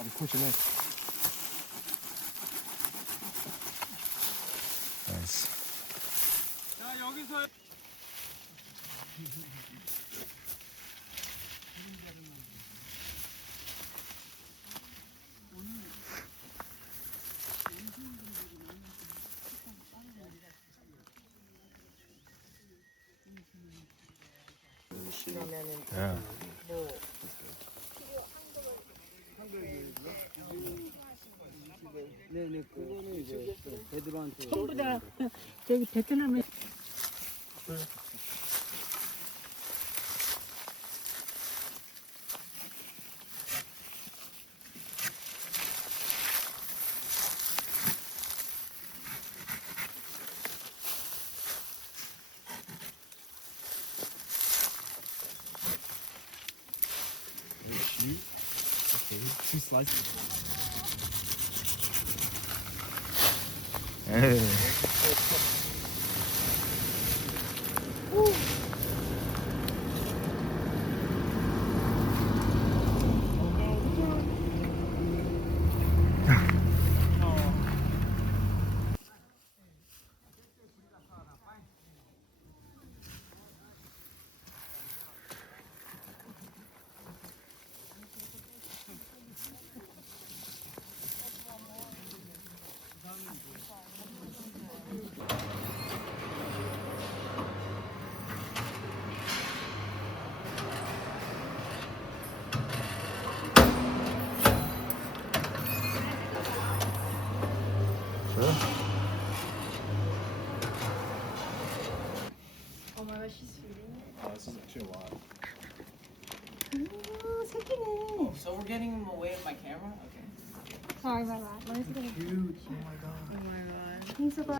Unfortunate. 나이스. 자, 여기서 그러면은 야. 뭐 네네 그거는 이제 배들한테 전부 다 저기 베트남에 Okay, 2 slices. 에이. Oh my gosh, she's feeding it. Oh, this is actually a lot. Ooh, 새끼네. So we're getting him away with my camera? Okay. Sorry, my bad. Let me see. Cute. Oh my god. Oh my god. He's so glad.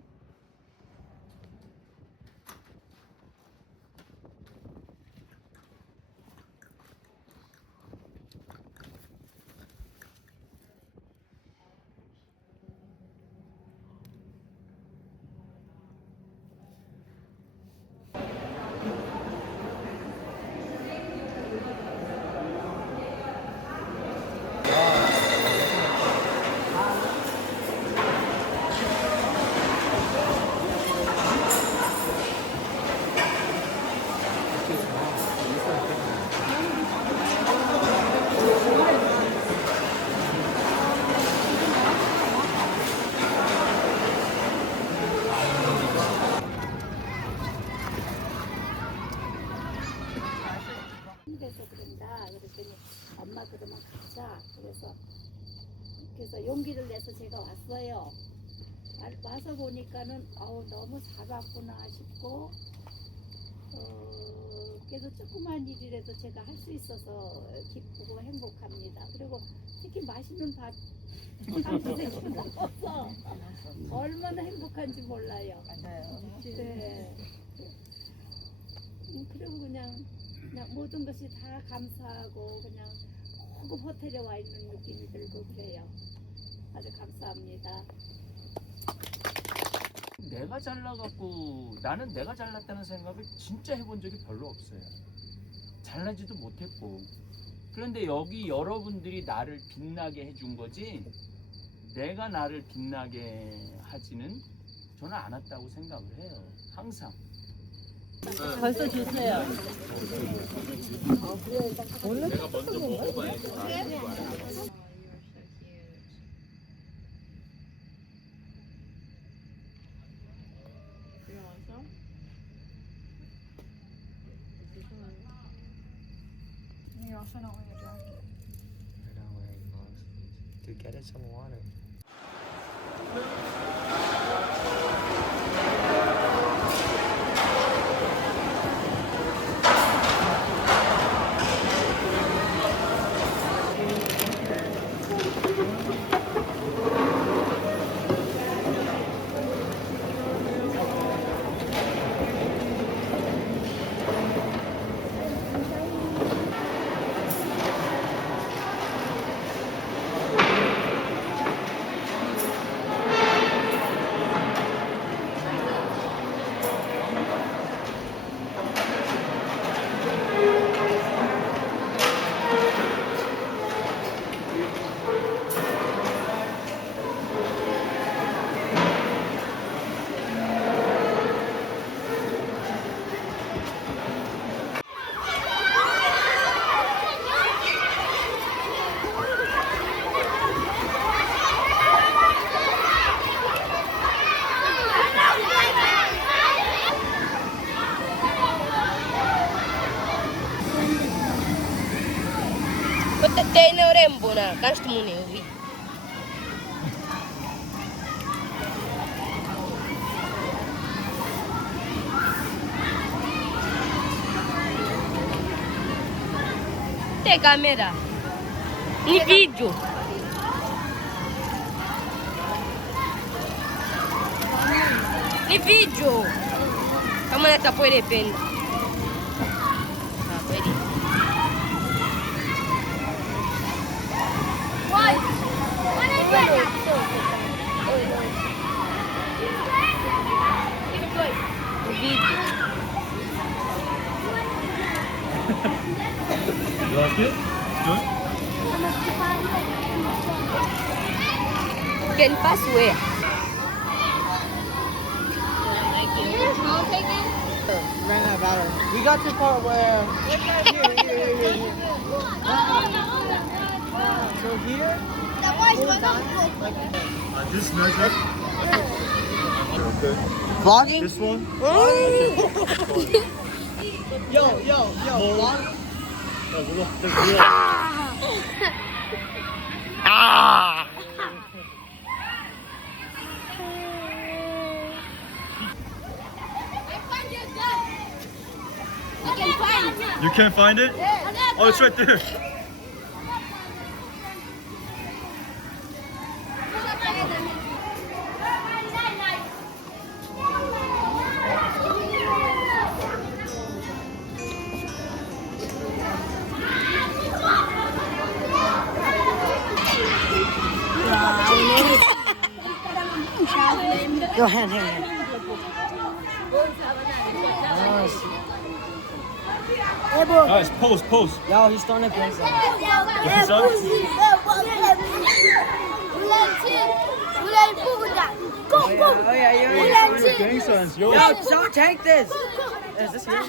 힘들어서 그런다. 그랬더니 엄마 그러면 가자. 그래서 용기를 내서 제가 왔어요. 와서 보니까는 너무 잘 왔구나 싶고 그래도 조그만 일이라도 제가 할 수 있어서 기쁘고 행복합니다. 그리고 특히 맛있는 밥 생겨 먹어서 얼마나 행복한지 몰라요. 맞아요. 네. 그리고 그냥 모든 것이 다 감사하고 그냥 고급 호텔에 와 있는 느낌이 들고 그래요. 아주 감사합니다. 내가 잘나갖고 나는 내가 잘났다는 생각을 진짜 해본 적이 별로 없어요. 잘나지도 못했고. 그런데 여기 여러분들이 나를 빛나게 해준 거지 내가 나를 빛나게 하지는 저는 않았다고 생각을 해요. 항상. 벌써 줬어요. 내가 먼저 먹어봐야지. You also don't wear your jacket. I don't wear any gloves. Dude, get it some water. Kannst du mir nicht? Tem câmera. Em vídeo. Em vídeo. Kamu nak tak boleh pen. Ah, boleh. Why? Mana dia? Vídeo. You like it? Good? Can pass where? Ran out of battery. We got to the part where. Here. So here. This measure. Okay. Vlogging? This one. Yo, vlog. You can't find it? Oh, it's right there. Your hand. Guys, pose. Yo, he's throwing a pencil. What's up? Oh yeah, Gang signs, yo. Yo, don't take this. Is this here?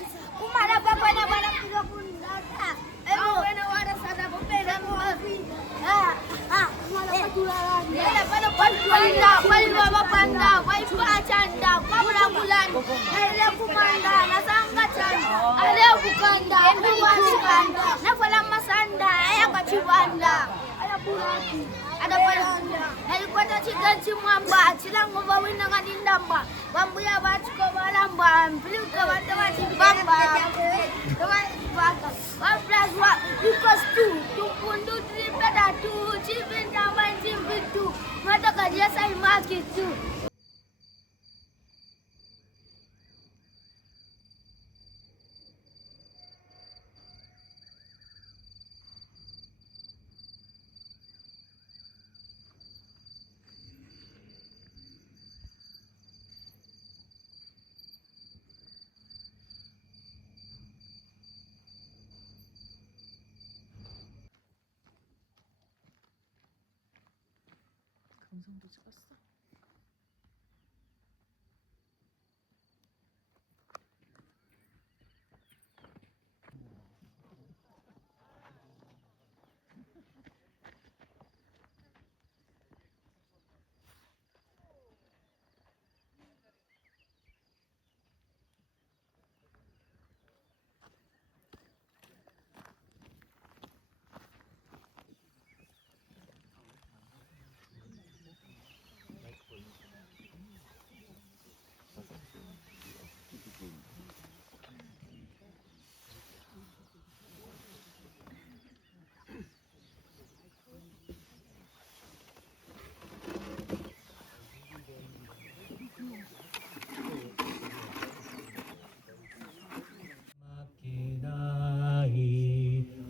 Ada palanda. Nalikwenda chiganchi mwamba, chilango bawina ngadindamba. Bambuya bachiko balamba, mpiluka batawa chibamba. Tawa baka. 1 plus 1 equals 2. Tupundu 3 beta 2. Chibinda manji bitu. Mata kajia sai maki 2. 감성도 찍었어?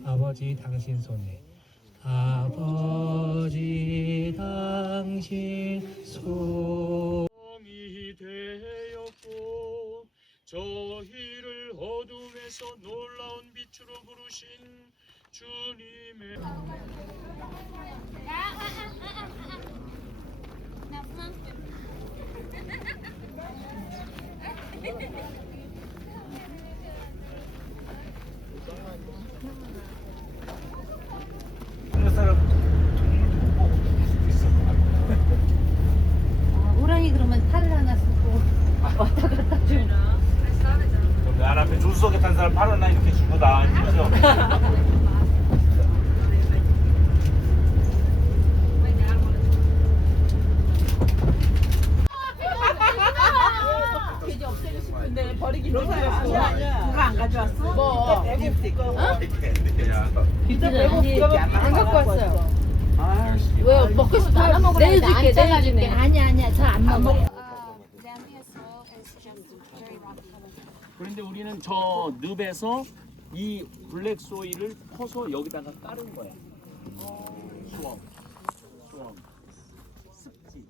아버지 당신 손에 아버지 당신 손이 되었고 저희를 어둠에서 놀라운 빛으로 부르신 주님의 호랑이 그러면 팔을 하나 쓰고 왔다 갔다 좀. 안 앞에 조수석에 탄 사람 팔 하나 이렇게 주고 나가는 거죠. 먹고 싶어. 나눠 먹으라. 내줄게. 내줄게. 아니야. 저 안 먹어요. Zambia soil is just very rocky. 그런데 우리는 저 늪에서 이 블랙 소일을 퍼서 여기다가 깔은 거야. 수원. 습지.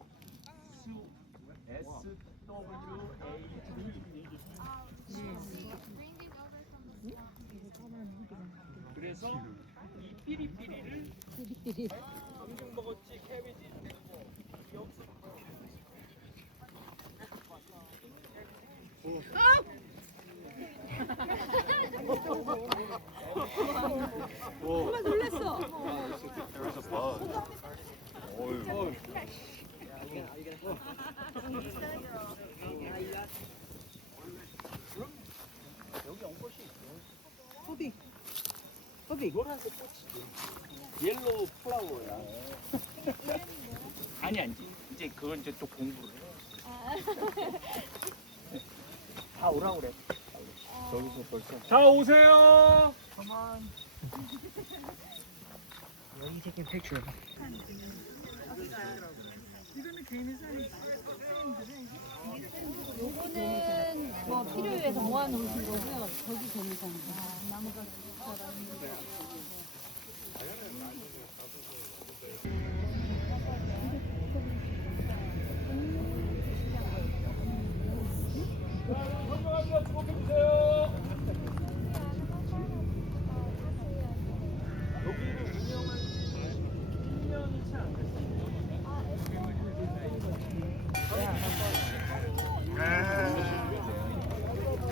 그래서 이 삐리삐리를 방금 먹었지 캐비지 빼고 여기서 정말 놀랐어. 어디? 노란색 꽃이지. 옐로우 플라워야. 아니. 이제 그건 이제 또 공부를 해. 다 오라 그래. 저기서 벌써. 자 오세요. Why are you taking a picture of it? 요거는 뭐 필요에 의해서 모아놓으신 거고요. 저기 재미상. 나무가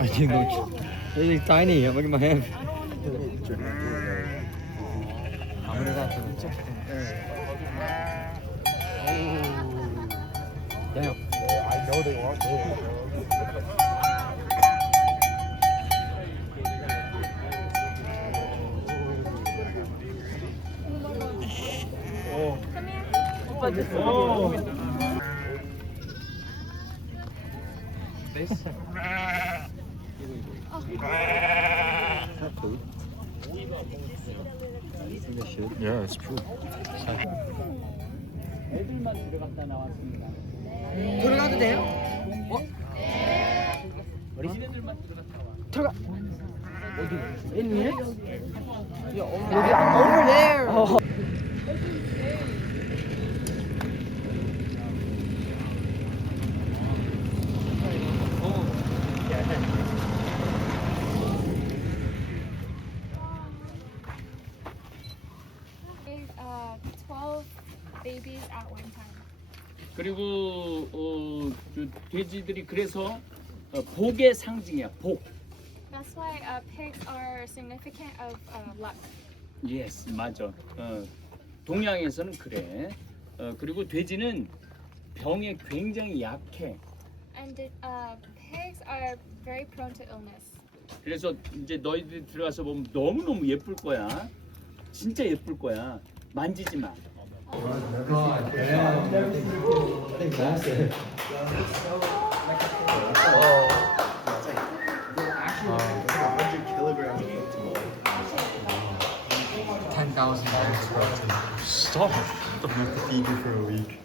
I didn't go. It's tiny. Look at my hand. Damn. I know they are. This? Yeah, it's true. 애들만 들어갔다 나왔습니다. 들어가도 돼요? 어린애들만 들어갔다 와. 들어가. 어디? In here? 여기 over there. There's 12 babies at one time. 그리고 그 돼지들이 그래서 복의 상징이야. 복. That's why pigs are significant of luck. Yes, 맞아. 동양에서는 그래. 그리고 돼지는 병에 굉장히 약해. And pigs are very prone to illness. 그래서 이제 너희들 들어가서 보면 너무너무 예쁠 거야. 진짜 예쁠 거야. 만지지 마. Stop. Don't have to feed you for a week.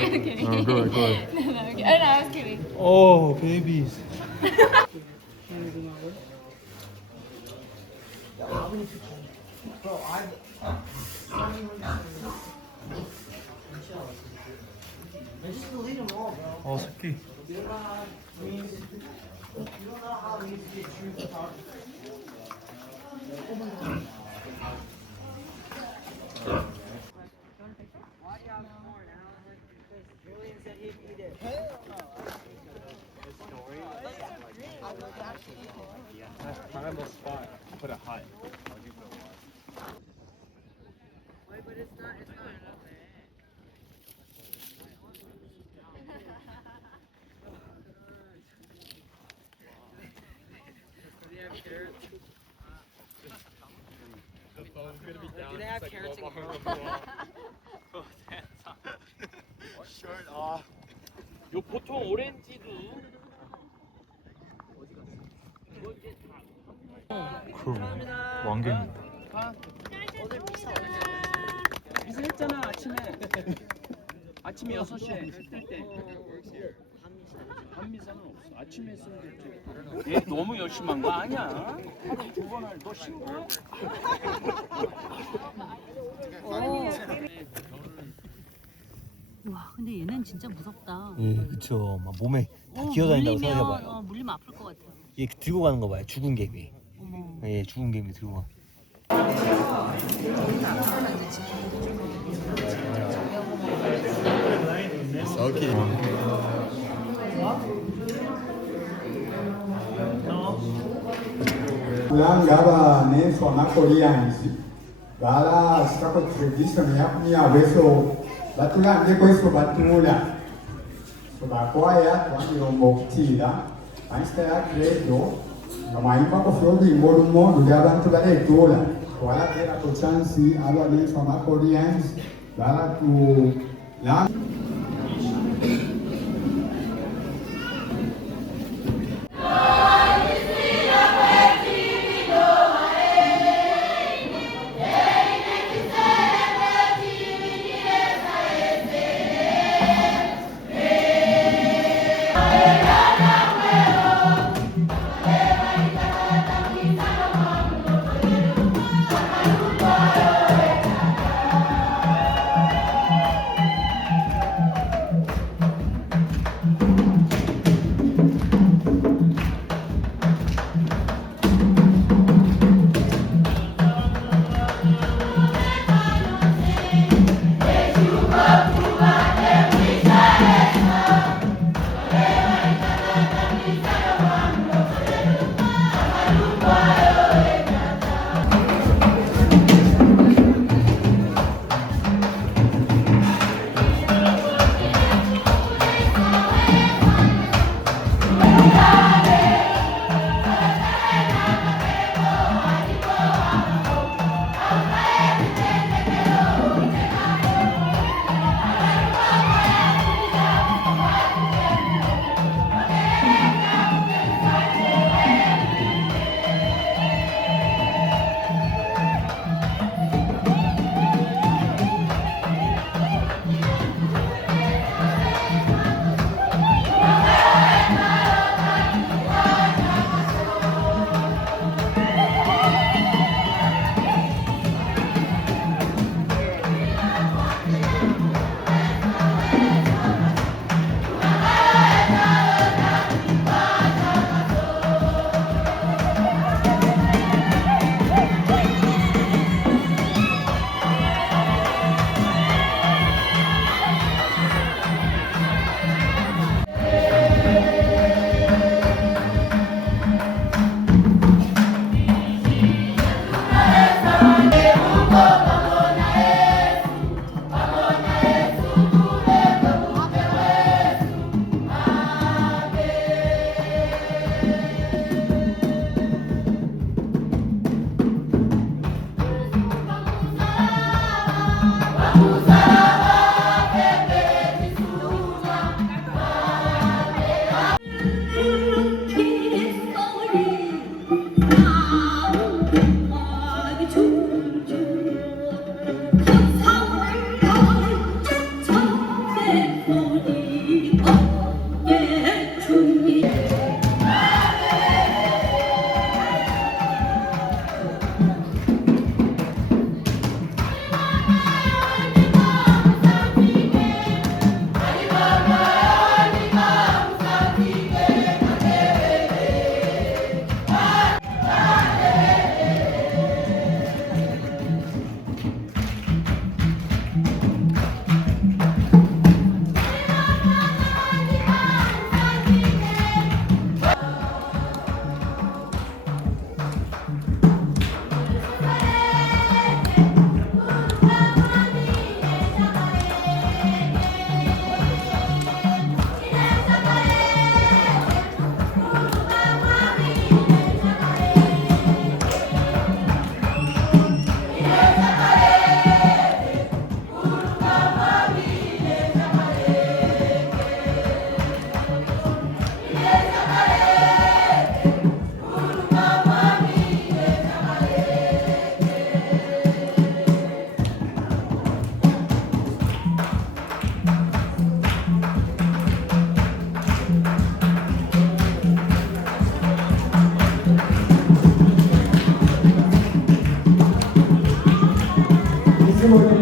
I'm kidding. Oh, go ahead. No, okay. Oh, no, I was kidding. Oh, babies. Oh, 새끼. Find a spot. Put a hut. I'll give it a watch. Do they have carrots and Shirt off. 요 보통 오렌지도 그 왕갱이. 미세했잖아 아침에 6시에 뜰때 한미사는 없어. 아침에 했으면 됐지. 얘 너무 열심히 한 거 아니야? 하루에 2번 할 너 신고? 와, 근데 얘는 진짜 무섭다. 예, 그쵸. 막 몸에 다 기어다닌다고 생각해봐요. 물리면 아플 것 같아요. 얘 들고 가는 거 봐요. 죽은 개미. 어머. 예, 죽은 개미 들고 가. 오케이. Langaba ne sona coreanesi. Gala stako tradition ya beso batula ne questo batula. So da koya quando io moktila, anche a credo, ma in poco fiori in modo modo da avanti da lettura. Quella che era chansi alla ne sona coreanesi. Gala tu la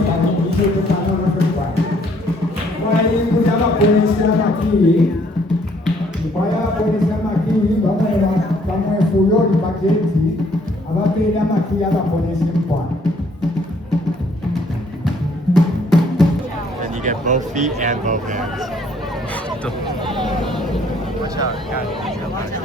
kami isi bersama perempuan. Supaya ibu dapat polis selamat kiri. Supaya polis selamat kiri, kamu yang fuyo di paketi. Abang pilih selamat kiri, abang polis perempuan. And you get both feet and both hands. Watch out, guys.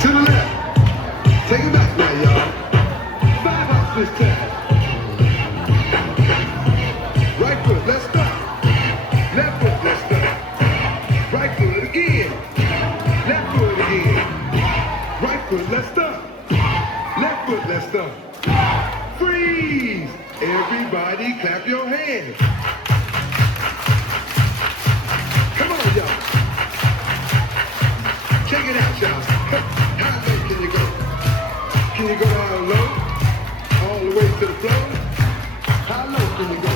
To the left. Take it back now, y'all. 5 hops this time. Right foot, let's stop. Left foot, let's stop. Right foot again. Left foot again. Right foot, let's stop. Left foot, let's stop. Freeze! Everybody clap your hands. Come on, y'all. Check it out, y'all. How low can you go? Can you go down low? All the way to the floor? How low can you go?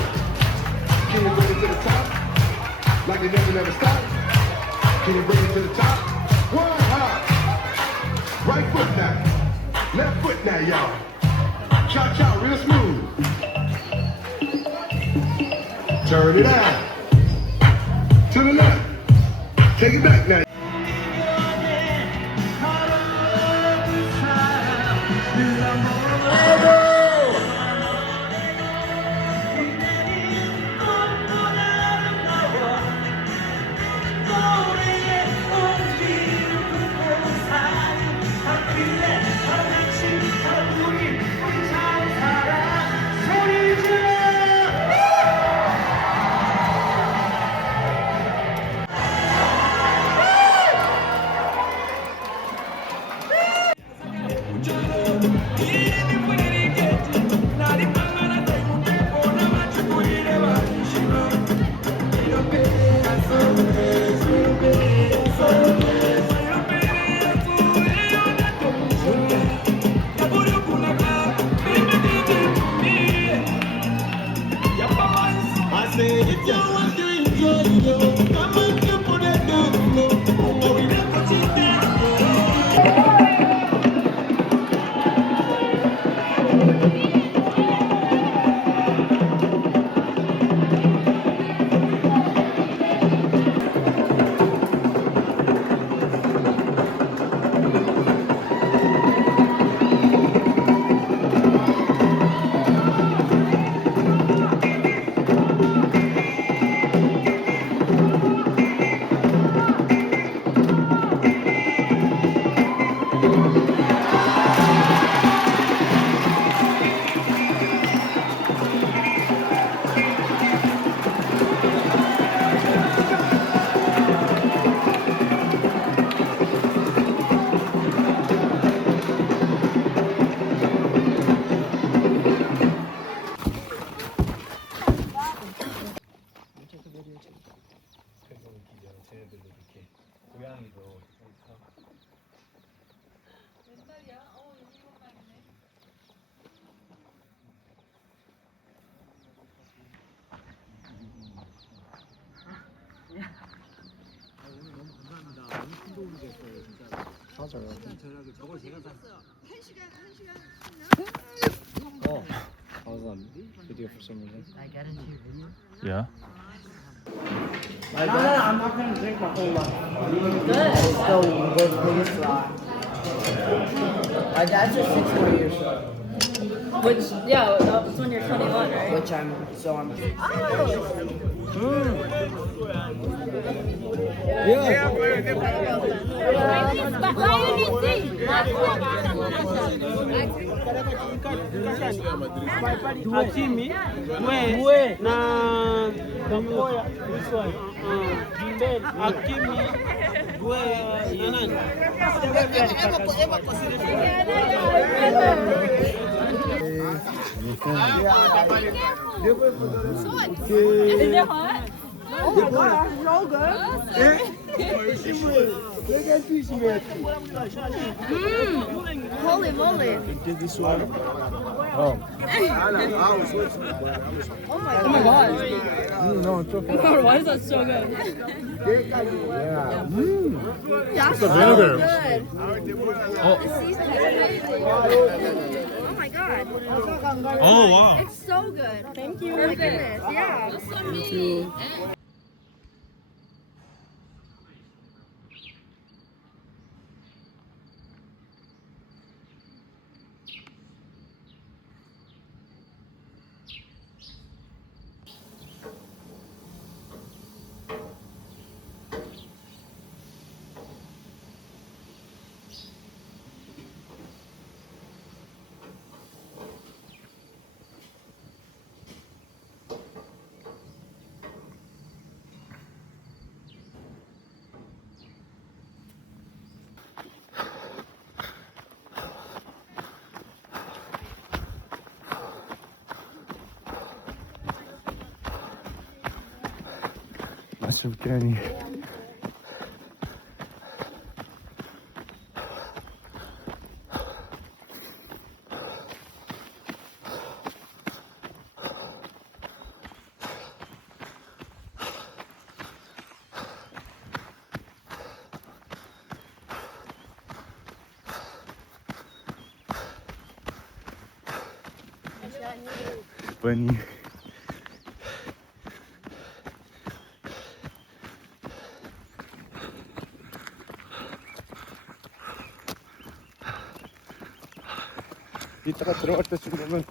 Can you bring it to the top? Like you never stop? Can you bring it to the top? One hop. Right foot now. Left foot now, y'all. Cha-cha, real smooth. Turn it out. To the left. Take it back now. 맞아요. 저걸 제가 샀어요. Oh, I was on video for some reason. I got into your video. Yeah. No, I'm not gonna drink my whole life. Good. So we're the biggest lie. My dad's just 6 more years old. Which, yeah, that's when you're 21, right? Which I'm. Yeah. But why did you think? Hakimi Due na Gamboya Hakimi Due na nani? Holy moly. Did this one? Oh my god. No, it's okay. Why is that so good? Yeah. That's the so vinegar. good. The seasoning. Oh my god. Oh, wow. It's so good. Thank you. Oh my goodness. Yeah. Thank you. Masukani. Bunny. 이따가 들어갈 때쯤 되면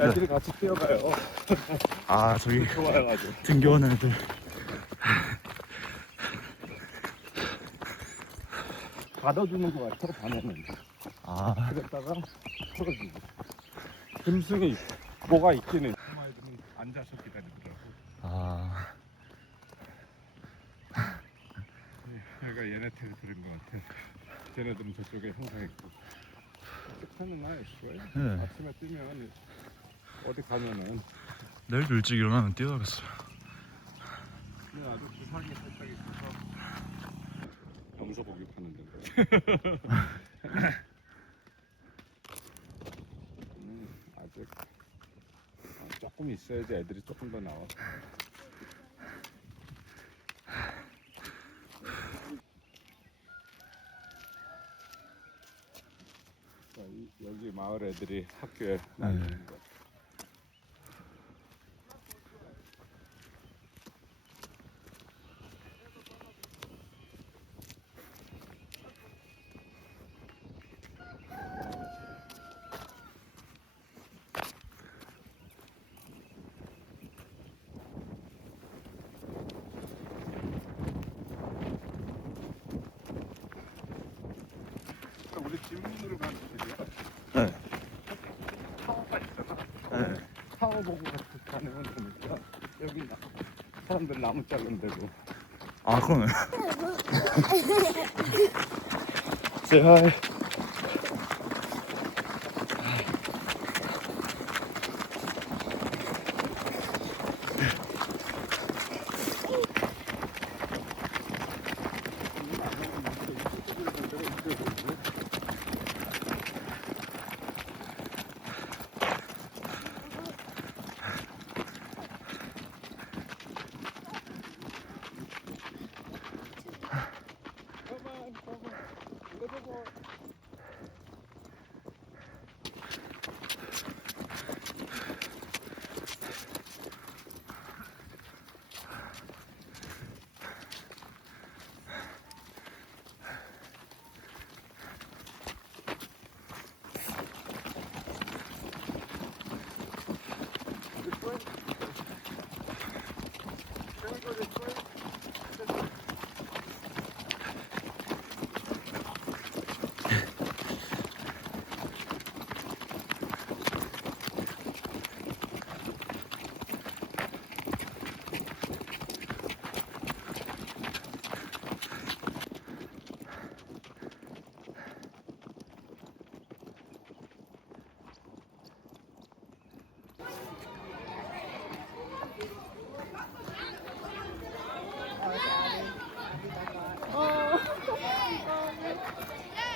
애들이 같이 뛰어가요. 아, 저기 좋아해가지고. 등교하는 애들. 받아주는 거 같아, 반에는. 아, 그랬다가 풀어주고. 짐승이 뭐가 있기는. 아이들은 앉아서 기다리더라고. 아, 얘가 얘네 테리토리인 것 같아. 쟤네들은 저쪽에 항상 있고. 괜찮은 나였어요. 네. 아침에 뛰면 어디 가면은. 내일도 일찍 일어나면 뛰어가겠어요. 근데 아주 주사기 살짝 있어서 염소 목욕하는 데. 아직 조금 있어야지 애들이 조금 더 나와. 여기 마을 애들이 학교에 다니는 거. 우리 뒷문으로 가는 길이야. 네. 타워가 있잖아. 네. 타워 보고 같이 가는 거니까 여기 사람들 나무 자른 데고. 아, 그러네. Say hi.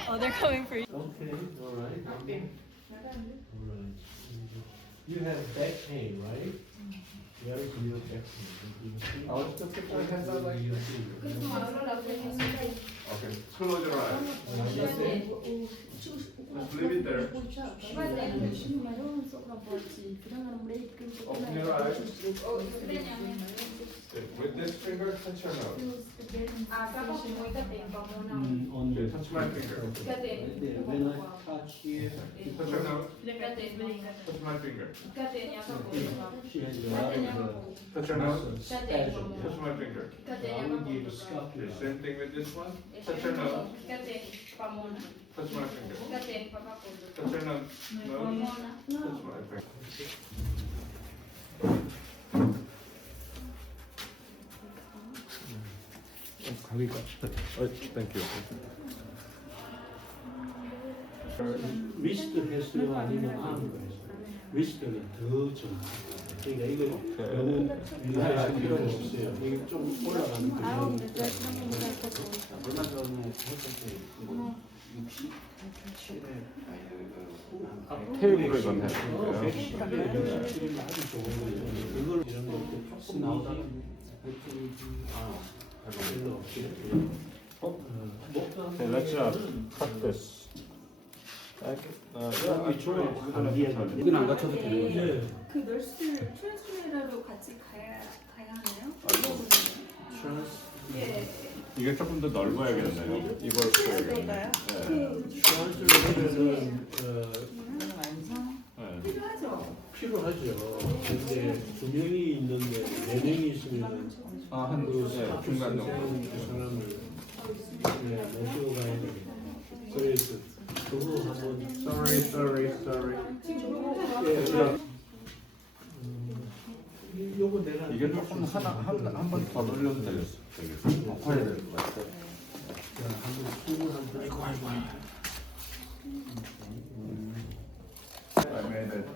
Oh, they're coming for you. Okay, all right. All right. You have back pain, right? Where is your back pain? Put your hands out like this. Okay, close your eyes. Just leave it there. Open your eyes. With this finger, touch your nose. Okay, touch my finger. When I touch here, Touch your nose. Touch my finger. she has a lot of Touch your nose. spasm. Touch my finger. I will give a scuffle. Okay, same thing with this one. Touch your nose. Touch my finger. Touch your nose. Nose. Touch my finger. 가기가. Thank you. 리스트 했어요? 아니면 아무거 했어요? 리스트는 더 좀. 그러니까 이거 너무 유사하실 필요가 없어요. 이게 좀 올라가는 거예요. 얼마 전에 했을 때 67에 테이블에 건네. 110에 아주 좋은 거예요. 그걸 이런 것도 조금 나오다가 별로 없어요. Okay, let's cut this. 이건 안 갖춰도 되는 거죠? 그 널스를 트랜스레라로 같이 가야 하나요? 예. 이게 조금 더 넓어야겠네요. 이걸 써야겠네요. 트랜스레이터는 필요하죠. 필요하죠. 근데 두 명이 있는데 네 명이 있으면 그 중간 정도. 그 사람을 모시고 가야 되겠죠. 그래서 그거 한번 Sorry. 요거 내가 이게 조금 한번 더 돌려도 되겠어. 바꿔야 될 것 같아. 한번 숨을 한번 아이고 I made it.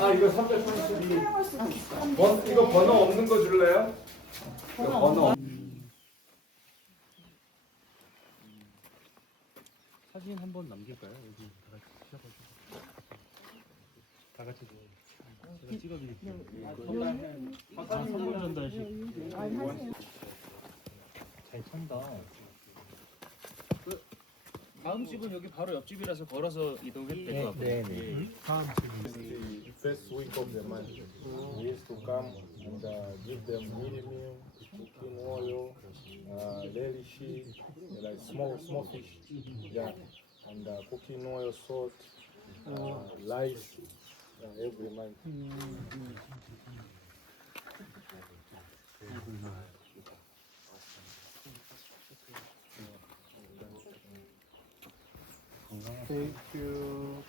아 이거 332. 이거 번호 없는 거 줄래요? 번호. 사진 한번 남길까요? 여기 다 같이 제가 찍어드릴게요. 선물 전달식. 잘 찬다. 다음 집은 여기 바로 옆집이라서 걸어서 이동해도 될 것 같아요. 네. 다음 집은 The first week of the month, we used to come and give them mini meal, cooking oil, relish, like small fish, yeah, and cooking oil, salt, rice, every month. Thank you.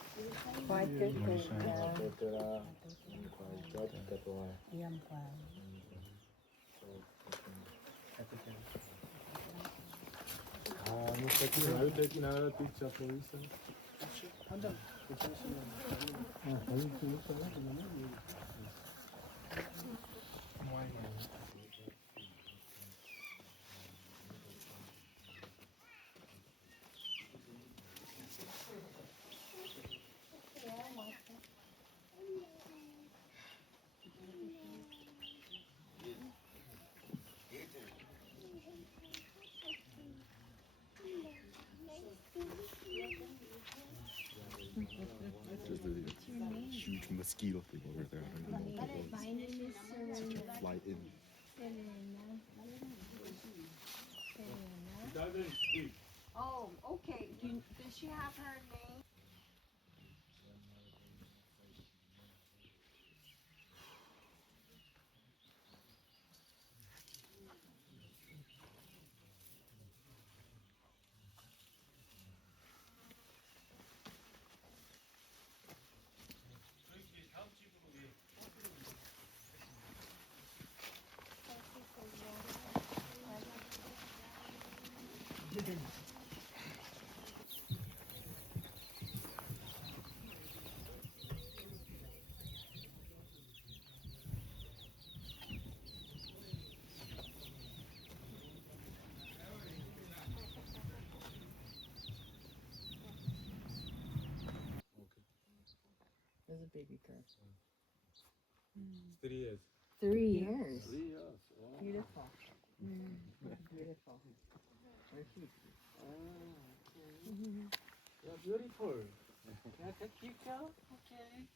There's a huge mosquito thing over there. I don't even know what that was. So you can fly in. Oh, okay. Does she have her name? as a baby girl. 3 years. 3 years. 3 years. Wow. Beautiful. Beautiful. Very cute. You're beautiful. Can I take picture? Okay.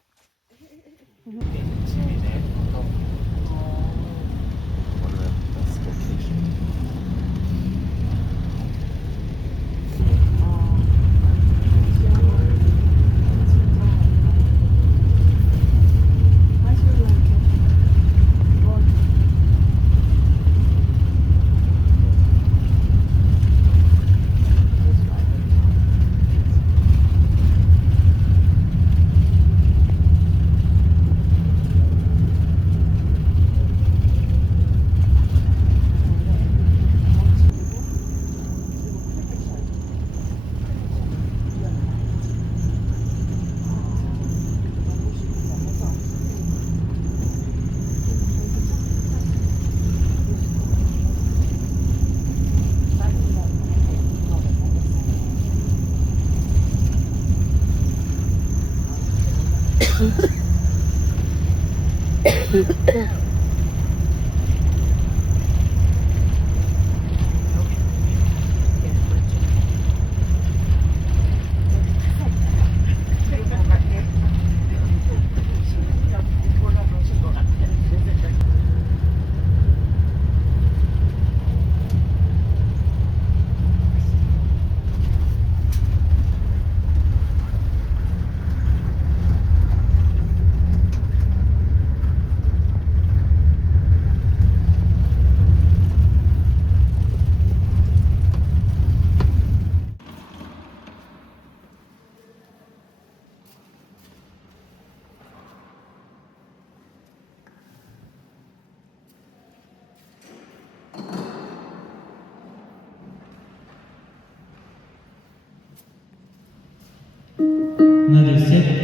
하나 둘 셋.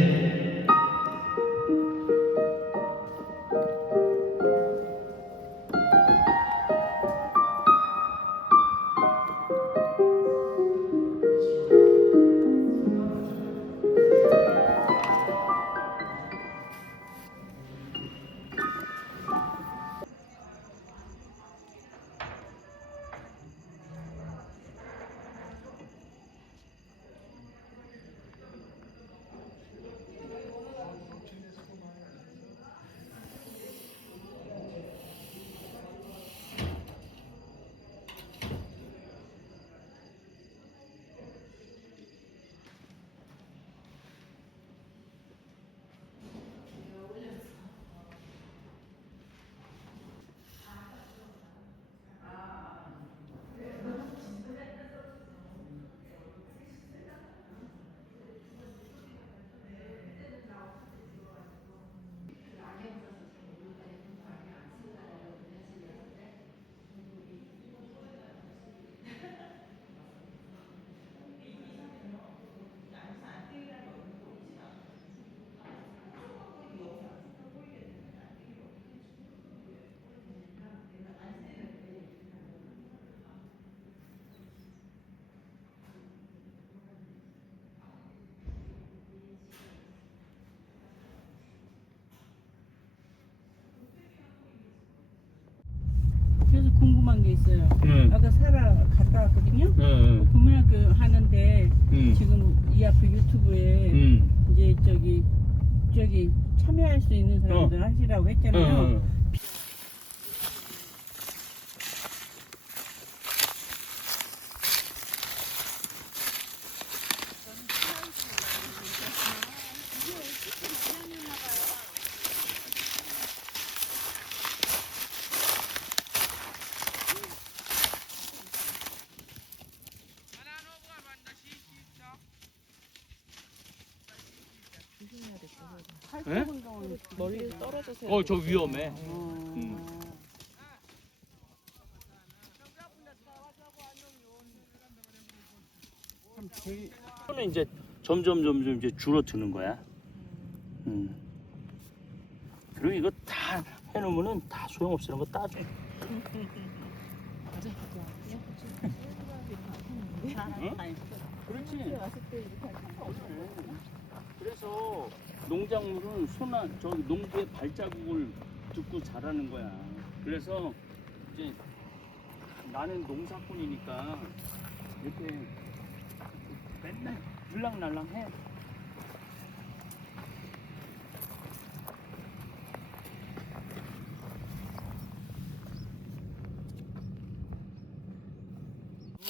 그래서 궁금한 게 있어요. 아까 사라 갔다 왔거든요. 국민학교 하는데 지금 이 앞에 유튜브에 이제 저기 참여할 수 있는 사람들 하시라고 했잖아요. 예? 멀리 떨어져서. 저 위험해. 이거는 이제 점점 이제 줄어드는 거야. 그리고 이거 다 해놓으면은 다 소용없는 거 따져. 응? 그렇지. 그래서 농작물은 저기 농부의 발자국을 듣고 자라는 거야. 그래서 이제 나는 농사꾼이니까 이렇게 맨날 들락날락해.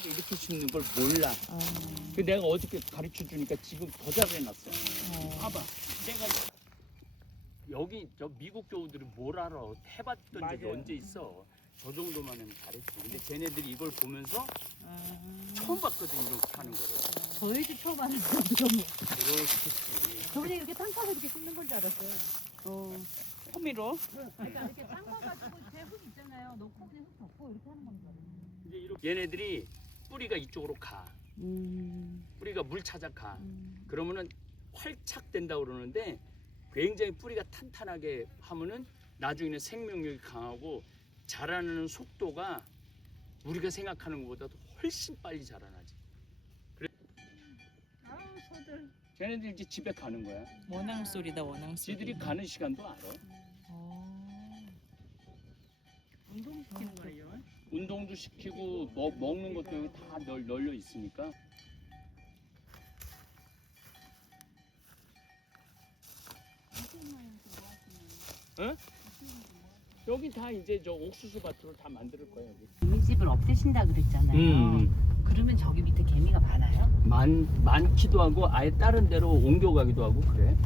이렇게 심는 걸 몰라. 그 내가 어저께 가르쳐 주니까 지금 더 잘해놨어. 봐봐. 내가 여기 저 미국 교우들이 뭘 알아? 해봤던 적이 언제 있어? 저 정도만 하면 잘했지. 근데 쟤네들이 이걸 보면서 처음 봤거든, 이렇게 하는 거를. 저희도 처음 하는 건데 너무. 그렇겠지. 저번에 이렇게 땅 파서 이렇게 심는 건 줄 알았어요. 호미로? 그러니까 이렇게 땅 파가지고 제흙 있잖아요. 넣고 그냥 흙 덮고 이렇게 하는 겁니다. 이제 이렇게 얘네들이 뿌리가 이쪽으로 가. 뿌리가 물 찾아 가. 그러면은 활착 된다고 그러는데 굉장히 뿌리가 탄탄하게 하면은 나중에는 생명력이 강하고 자라나는 속도가 우리가 생각하는 것보다도 훨씬 빨리 자라나지. 그래. 아우 소들. 쟤네들 이제 집에 가는 거야. 원앙 소리다 원앙 소리. 지들이 가는 시간도 알아. 운동시키는 거예요? 운동도 시키고 먹는 것도 여기 다 널려 있으니까. 응? 여기 다 이제 저 옥수수 밭으로 다 만들 거야 여기. 개미집을 없애신다 그랬잖아요. 그러면 저기 밑에 개미가 많아요? 많기도 하고 아예 다른 데로 옮겨가기도 하고 그래.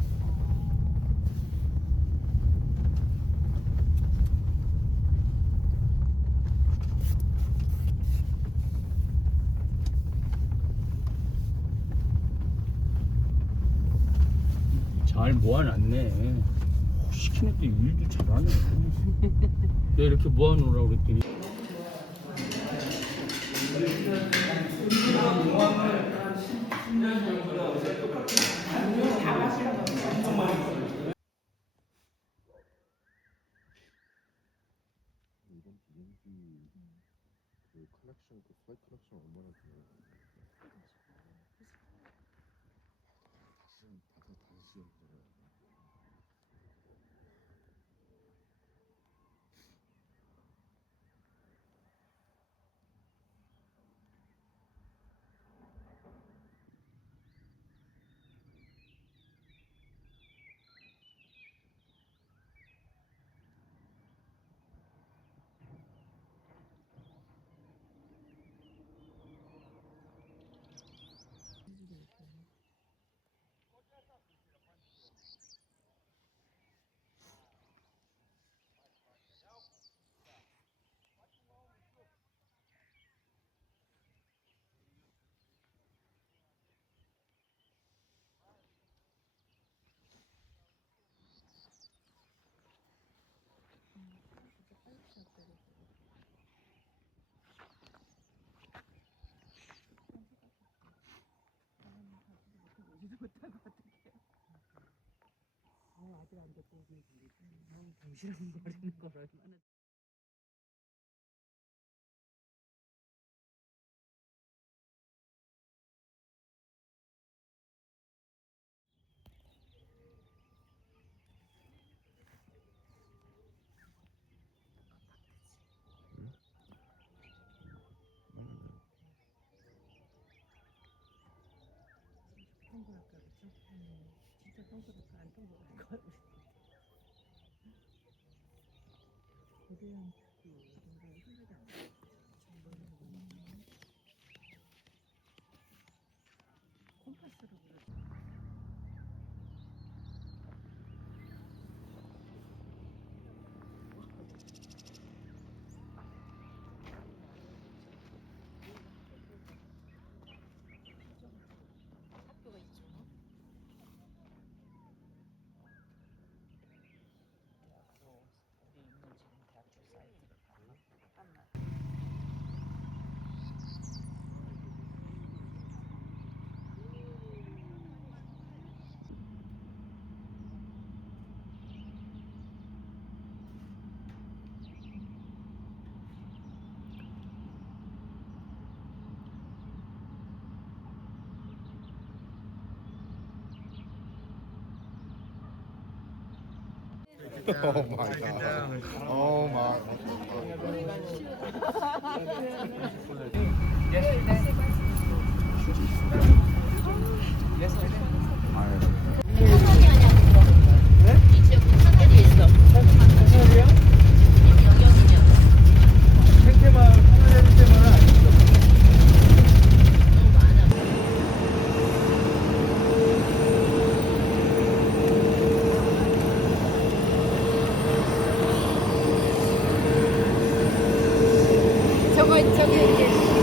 잘 모아놨네. 시키는 데 일도 잘하네. 내가 이렇게 모아놓으라고 그랬더니. 이번 비행기 그 커넥션, 그 플라이트 커넥션 얼마나 돼요? 다섯 시간이잖아요. 아직 안 됐고 정신없는 거리는 걸 얼마나. 통보할까 그쵸? 진짜 통보할까 안 통보할까? 거대한 축구 정말 생각이 안 나. 콤파스로 그렸어. 학교가 있죠. Oh my god. Oh my. 저거 저기 이제